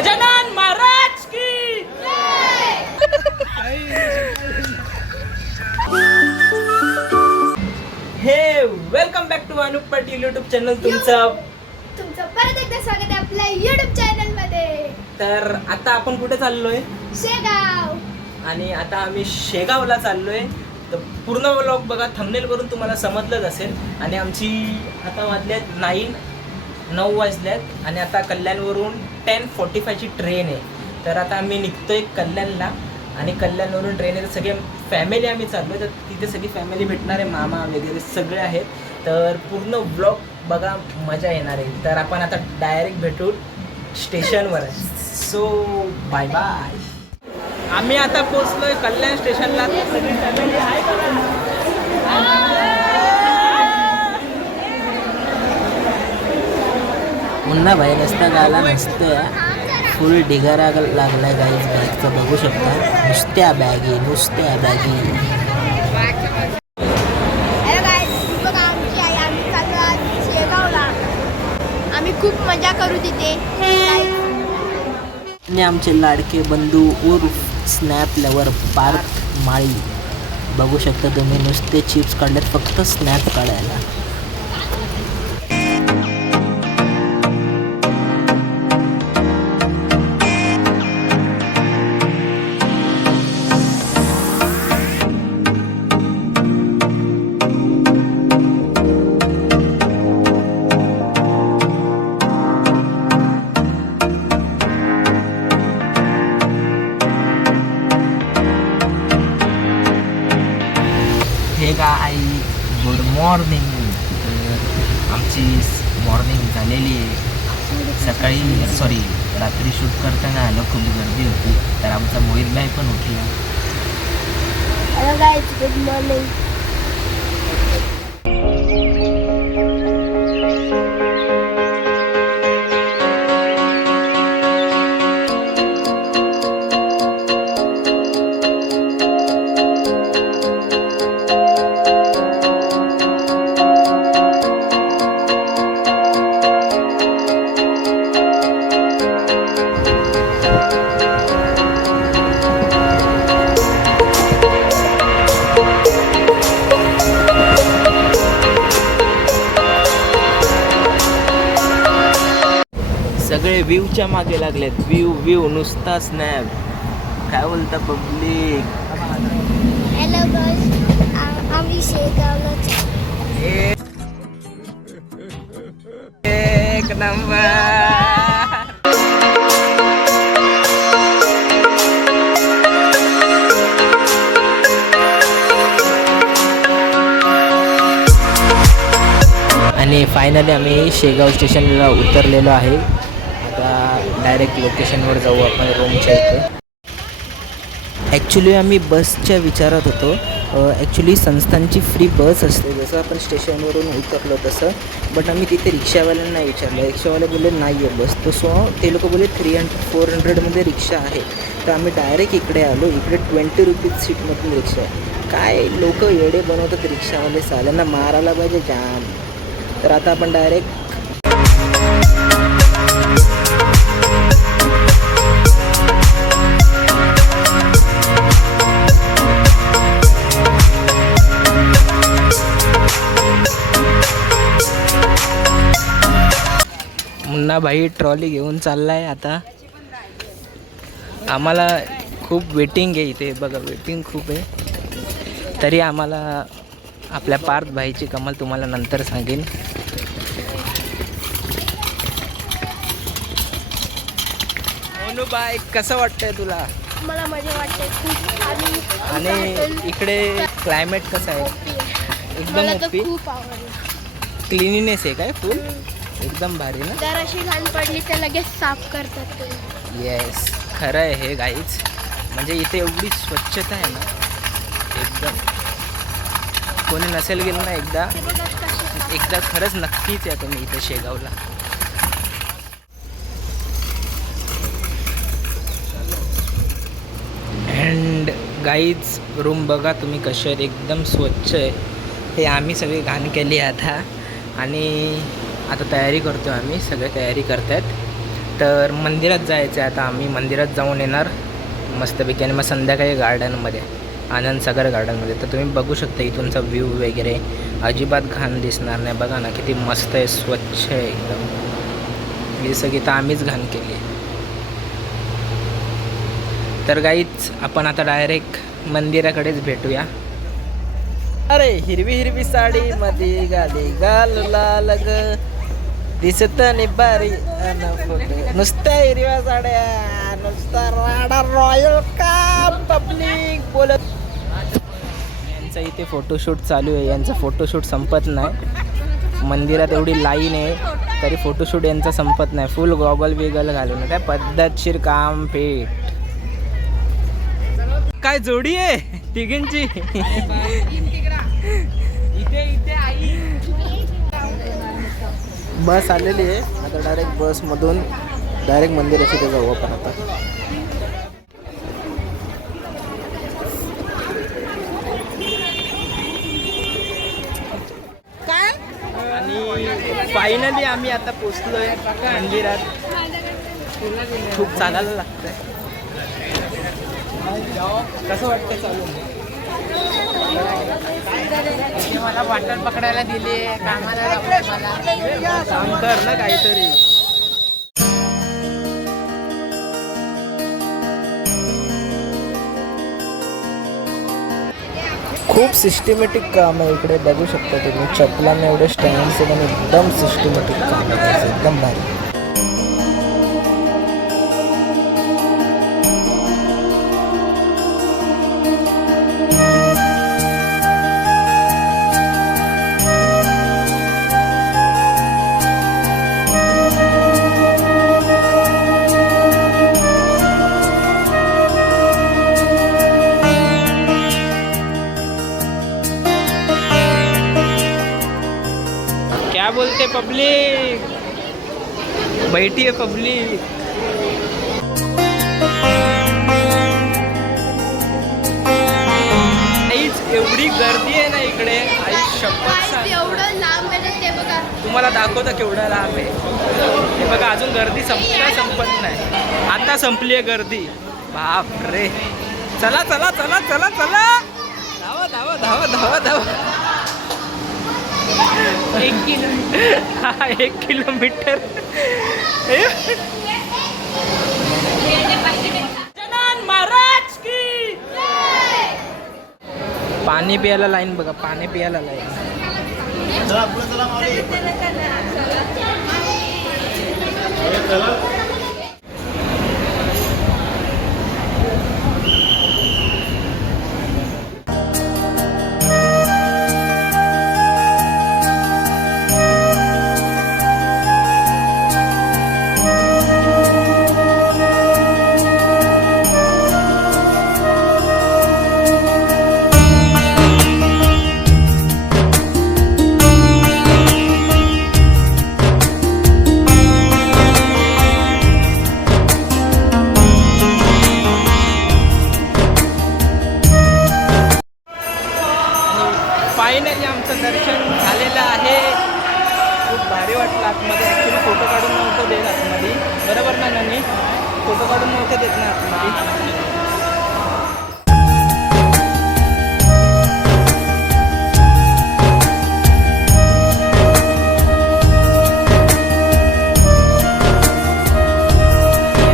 गजानन महाराज की हे welcome back to Anup Patil YouTube channel तुमचं परत एकदा स्वागत आहे आपल्या यूट्यूब चॅनल मध्ये. तर आता आपण कुठे चाललोय? शेगाव. आणि आता आम्ही शेगावला चाललोय. तर पूर्ण व्लॉग बघा, थंबनेल वरून तुम्हाला समजलंच असेल. आणि आमची आता वाजल्यात 9 वाजल्यात आणि आता कल्याणवरून 10:45ची ट्रेन आहे. तर आता आम्ही निघतोय कल्याणला आणि कल्याणवरून ट्रेन आहे. तर सगळे फॅमिली आम्ही चाललो आहे. तर तिथे सगळी फॅमिली भेटणार आहे, मामा वगैरे सगळे आहेत. तर पूर्ण व्लॉग बघा, मजा येणार आहे. तर आपण आता डायरेक्ट भेटू स्टेशनवर. So bye bye. आम्ही आता पोचलोय कल्याण स्टेशनला. सगळी फॅमिली आहे पुन्हा बाहेर रस्ता गाला नसतोय. फुल ढिगारा लागलाय गाईज. बॅगचं बघू शकता. नुसत्या बॅगी. हॅलो गाईस, बघा आमची आई. आम्ही चाललो आज शेगावला. आम्ही खूप मजा करू तिथे. आणि आमचे लाडके बंधू उर्फ स्नॅप लवर पार्थ माळी. बघू शकता तुम्ही, नुसते चिप्स काढलेत फक्त स्नॅप काढायला. हे का आई, गुड मॉर्निंग. तर आमची मॉर्निंग झालेली आहे. सकाळी रात्री शूट करताना आलं, खूप गर्दी होती. तर आमचा मोहित भाई पण उठला. हॅलो गाईस, गुड मॉर्निंग. सगळे व्ह्यूच्या मागे लागलेत. व्ह्यू नुसता स्नॅप. काय बोलता पब्लिक? हॅलो गाईस, आम्ही शेगावला. एक नंबर. आणि फायनली आम्ही शेगाव स्टेशनला उतरलेलो आहे. आता डायरेक्ट लोकेशनवर जाऊ आपण रूमच्या इथे. ॲक्च्युली आम्ही बसच्या विचारात होतो. ॲक्च्युली संस्थांची फ्री बस असते, जसं आपण स्टेशनवरून उतरलो तसं. बट आम्ही तिथे रिक्षावाल्यांना विचारलं. रिक्षावाले बोलले नाही आहे बस. तर सो ते लोक बोलले 300-400मध्ये रिक्षा आहे. तर आम्ही डायरेक्ट इकडे आलो. इकडे 20 रुपीज सीटमधून रिक्षा आहे. काय लोक येडे बनवतात रिक्षावाले, साल्यांना मारायला पाहिजे जाम. तर आता आपण डायरेक्ट मुन्ना भाई ट्रॉली घेऊन चाललाय. आता आम्हाला खूप वेटिंग आहे इथे. बघा, वेटिंग खूप आहे. तरी आम्हाला आपल्या पार्थ भाईची कमाल तुम्हाला नंतर सांगेन. मोनू बाय, कसं वाटतंय तुला? मला मजा वाटते खूप. आणि इकडे क्लायमेट कसं आहे? मला एकदम तर ओपी. खूप आवडलं. क्लिनिनेस आहे काय फुल? एकदम भारी ना. जर अशी घाण पडली तर लगेच साफ करतात ते. येस, खरं आहे हे गाईच. म्हणजे इथे एवढी स्वच्छता आहे ना, एकदम. कोणी नसेल गेलं ना एकदा खरंच नक्कीच या तुम्ही इथे शेगावला. अँड गाईज, रूम बघा तुम्ही कसे आहेत, एकदम स्वच्छ आहे. हे आम्ही सगळी घाण केली आता. आणि आता तयारी करतो आम्ही. सगळे तयारी करत आहेत. तर मंदिरात जायचं आहे आता. आम्ही मंदिरात जाऊन येणार मस्तपैकी आणि मग संध्याकाळी गार्डनमध्ये, आनंद सागर गार्डनमध्ये. तर तुम्ही बघू शकता इथूनचा व्ह्यू वगैरे, अजिबात घाण दिसणार नाही. बघा ना किती मस्त आहे, स्वच्छ आहे एकदम. ही सगळी तर आम्हीच घाण केली आहे. तर गाईच आपण आता डायरेक्ट मंदिराकडेच भेटूया. अरे हिरवी हिरवी साडी मध्ये गाली गाल लाल ग, दिसत निबारी नुसत्या हिरव्या साड्या, नुसता राडा रॉयल का पब्लिक बोलत. यांचा इथे फोटोशूट चालू आहे. यांचा फोटोशूट संपत नाही. मंदिरात एवढी लाईन आहे तरी फोटोशूट यांचा संपत नाही. फुल गॉगल बिगल घालून काय पद्धतशीर काम पेट. काय जोडी आहे तिघींची. बस आलेली आहे आता. डायरेक्ट बसमधून डायरेक्ट मंदिराची ते जाऊ आपण आता. आणि फायनली आम्ही आता पोचलोय मंदिरात. खूप चालायला लागतंय. कसं वाटतं चालून. मला वाटर पकडायला दिले, कामाला लावले मला. काम कर ना काहीतरी. खूप सिस्टमॅटिक काम आहे इकडे. बघू शकता तुम्ही चपलांना एवढे स्टँड्स आणि एकदम सिस्टमॅटिक काम आहे. एकदम भारी. क्या बोलते पब्लिक, बैठी है पब्लिक. एवढी गर्दी आहे ना इकडे, आई शपथ सांग. एवढं लांब आहे ते बघा. तुम्हाला दाखवतं केवढं लांब आहे. हे बघा अजून गर्दी संपत नाही. आता संपली आहे गर्दी. बाप रे. चला चला चला चला चला, धावा धावा धावा धावा धावा. 1 किलोमीटर. हा 1 किलोमीटर. महाराज की पाणी प्यायला लाईन बघा. पाणी प्यायला लाईन. फायनली आमचं दर्शन झालेलं आहे. खूप भारी वाटलं आतमध्ये. ॲक्च्युली फोटो काढून नव्हतं देत आतमध्ये. बरोबर ना नानी, फोटो काढून नव्हतं देत ना आतमध्ये.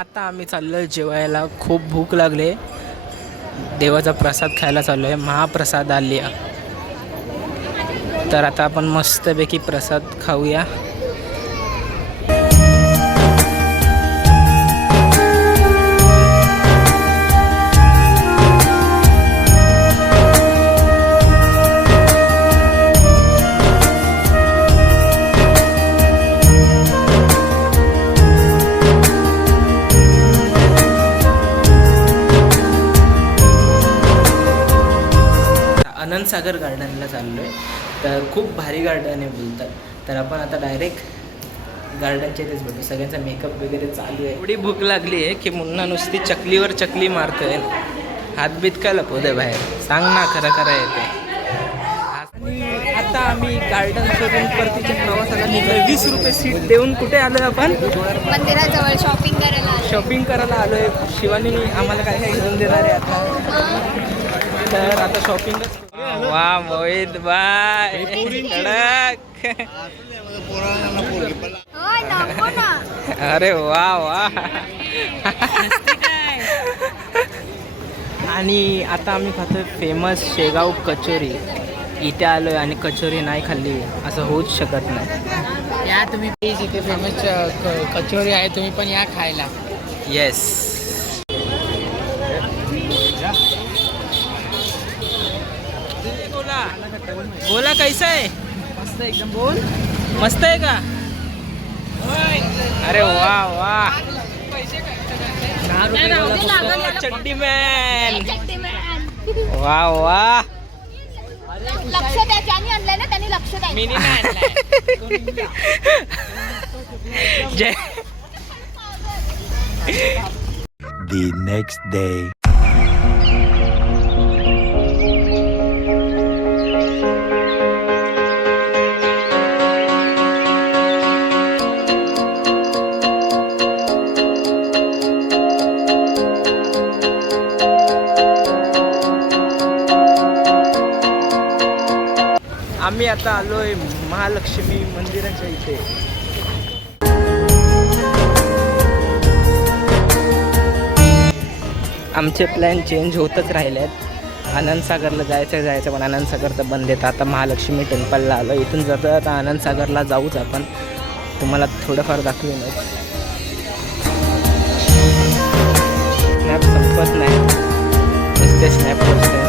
आता आम्ही चाललो जेवायला. खूप भूक लागले. देवाचा प्रसाद खायला चाललो आहे. महाप्रसाद आलिया. तर आता आपण मस्तपैकी प्रसाद खाऊया. आनंद सागर गार्डनला चाललो आहे. तर खूप भारी गार्डन आहे बोलतात. तर आपण आता डायरेक्ट गार्डनच्या इथेच भेटू. सगळ्यांचा मेकअप वगैरे चालू आहे. एवढी भूक लागली आहे की मुन्ना नुसती चकलीवर चकली मारतोय. हातबीत काय लपवतोय बाहेर. सांग ना खरं खरं येते. आणि आता आम्ही गार्डन सोडून परतीच्या प्रवासाला निघलो. 20 रुपये सीट देऊन कुठे आलो आपण. मंदिराजवळ शॉप शॉपिंग करायला आलोय. शिवानी आम्हाला काय काय घेऊन देणार आहे आता. तर आता शॉपिंगच. वा मोहित बाय कडक. होय, नको ना. अरे वा वा. आणि आता आम्ही खातोय फेमस शेगाव कचोरी. इथे आलोय आणि कचोरी नाही खाल्ली असं होऊच शकत नाही. या तुम्ही प्लीज, इथे फेमस कचोरी आहे, तुम्ही पण या खायला. येस. बोला बोला कैसा आहे. मस्त एकदम. बोल. मस्त आहे का. अरे वा वा. चड्डी मॅन. वा वा. लक्ष द्या, ज्यांनी आणलंय ना त्यांनी लक्ष द्या. मिनी नाही. जय. The next day. आम्ही आता आलोय महालक्ष्मी मंदिराच्या इथे. आमचे प्लॅन चेंज होतच राहिले आहेत. आनंदसागरला जायचं पण आनंदसागर तर बंद येतं. आता महालक्ष्मी टेम्पलला आलो. इथून जाता आता आनंदसागरला जाऊच आपण. तुम्हाला थोडंफार दाखवेनच. स्नॅप संपत नाही, नुसते स्नॅप पोचते.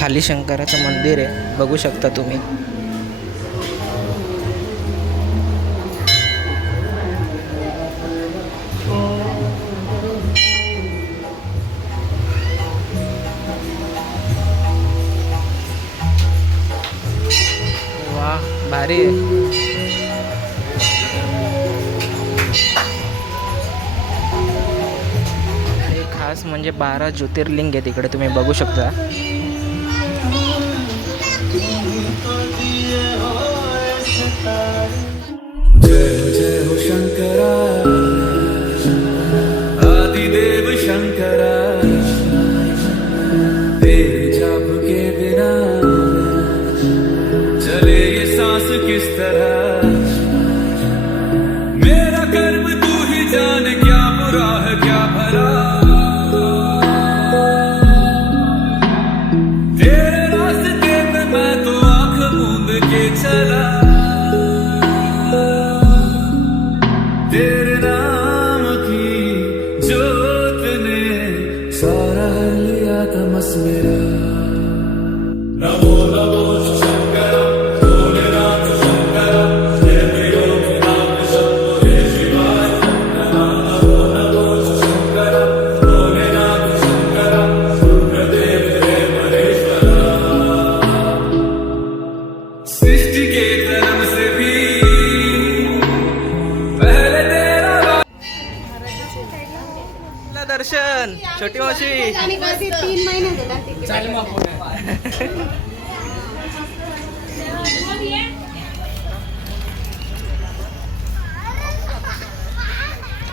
खाली शंकराचं मंदिर आहे, बघू शकता तुम्ही. वाह भारी आहे. हे खास म्हणजे 12 ज्योतिर्लिंग आहे तिकडे, तुम्ही बघू शकता. जय जय हो शंकरा, आदिदेव शंकरा, तेरे जाप के बिना चले ये सांस किस तरह. मेरा कर्म तू ही जाने, क्या बुरा है क्या भला. तेरे रास्ते पे मैं तो आंख मूंद के चला. तेरे नाम की जोत ने सारा लिया तमस मेरा. नमो नमो शंकर, भोलेनाथ शंकर, जय त्रिलोकीनाथ शंभो जय शिवाय. नमो नमो शंकर, भोलेनाथ शंकर, रुद्रदेव जय महेश्वरा. सृष्टि के कर्म से भी दर्शन. छोटी मावशी. 3 महिने झाले. चाल मग पुढे.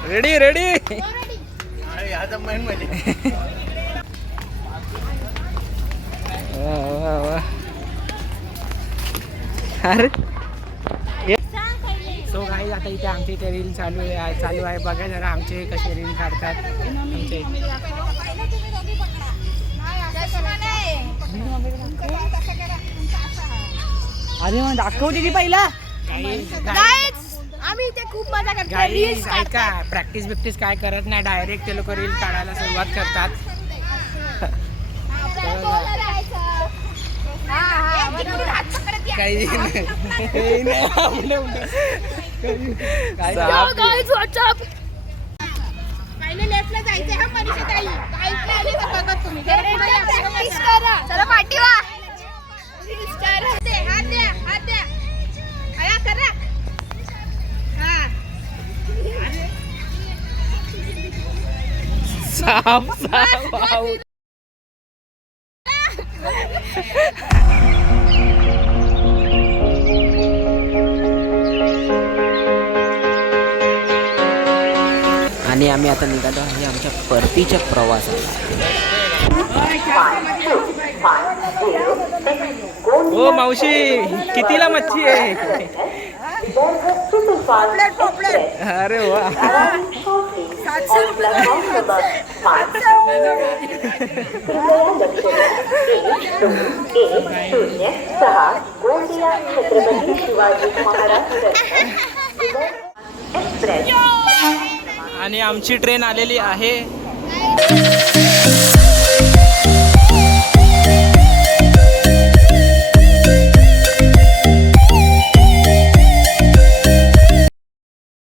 Ready ready. वा वा. अरे सो काही आता इथे आमची इथे रील चालू आहे. बघा जरा आमचे कसे रील काढतात आमचे. अरे मग दाखव दिली पहिला. आम्ही इथे खूप मजा करतो. गाईज ऐका, प्रॅक्टिस काय करत नाही, डायरेक्ट ते लोक रील काढायला सुरुवात करतात. काही साप साप. आम्ही आता निघालो आहे आमच्या परतीच्या प्रवासाला. हो मावशी, कितीला मच्छी आहे? अरे वा. आणि आमची ट्रेन आलेली आहे.